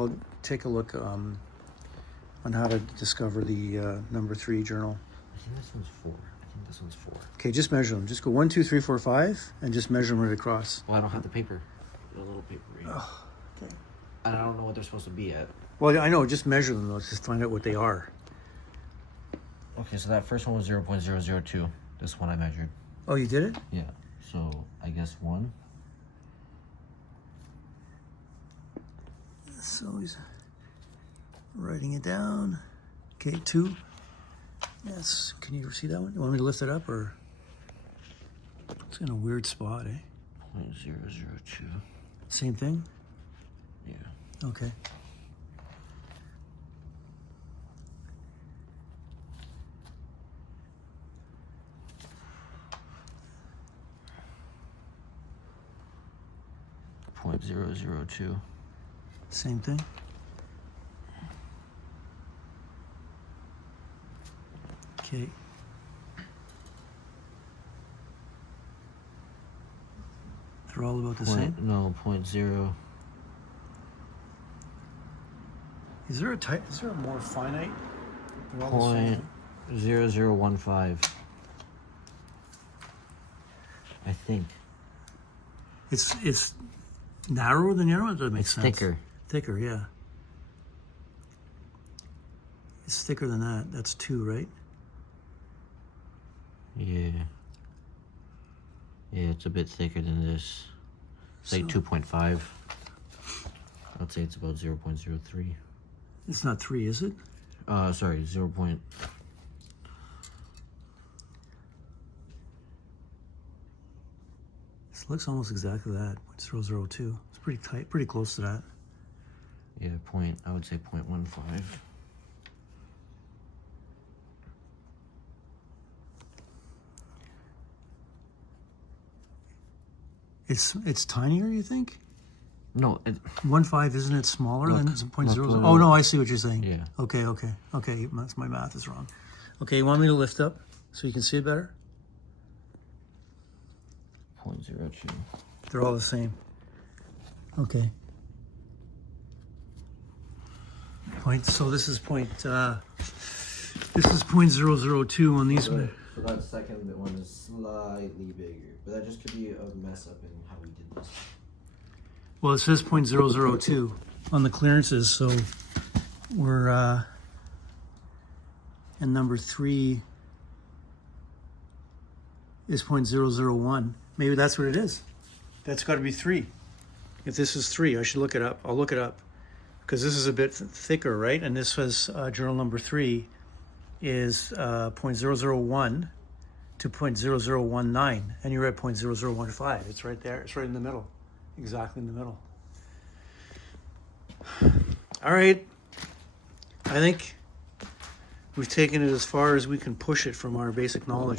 I'll take a look on how to discover the number 3 journal. I think this one's 4. I think this one's 4. Okay, just measure them. Just go 1, 2, 3, 4, 5, and just measure them right across. Well, I don't have the paper. The little paper. Right? Oh, okay. And I don't know what they're supposed to be at. Well, I know. Just measure them. Let's just find out what they are. Okay, so that first one was 0.002. This one I measured. Oh, you did it? Yeah. So I guess 1. So he's writing it down. Okay, 2. Yes. Can you see that one? You want me to lift it up, or it's in a weird spot, eh? 0.002. Same thing? Yeah. Okay. .002. Same thing? Okay. They're all about the same? No, .0. Is there a more finite? They're all the same. .0015. I think. It's narrower than the other one? Does that make sense? Thicker. Thicker, yeah. It's thicker than that. That's 2, right? Yeah. Yeah, it's a bit thicker than this. It's like 2.5. I'd say it's about 0.03. It's not 3, is it? Sorry, 0. This looks almost exactly that. 0.002. It's pretty tight, pretty close to that. Yeah, I would say 0.15. It's tinier, you think? No, 1.5, isn't it smaller than 0.00? look. Oh no, I see what you're saying. Yeah. Okay. My math is wrong. Okay, you want me to lift up so you can see it better? 0.02. They're all the same. Okay. So this is .002 on these. So that second one is slightly bigger, but that just could be a mess up in how we did this. Well, it says .002 on the clearances, so we're and number 3 is .001. Maybe that's what it is. That's got to be 3. If this is 3, I should look it up. I'll look it up because this is a bit thicker, right? And this was journal number 3 is .001 to .0019, and you're at .0015. It's right there. It's right in the middle, exactly in the middle. All right. I think we've taken it as far as we can push it from our basic knowledge.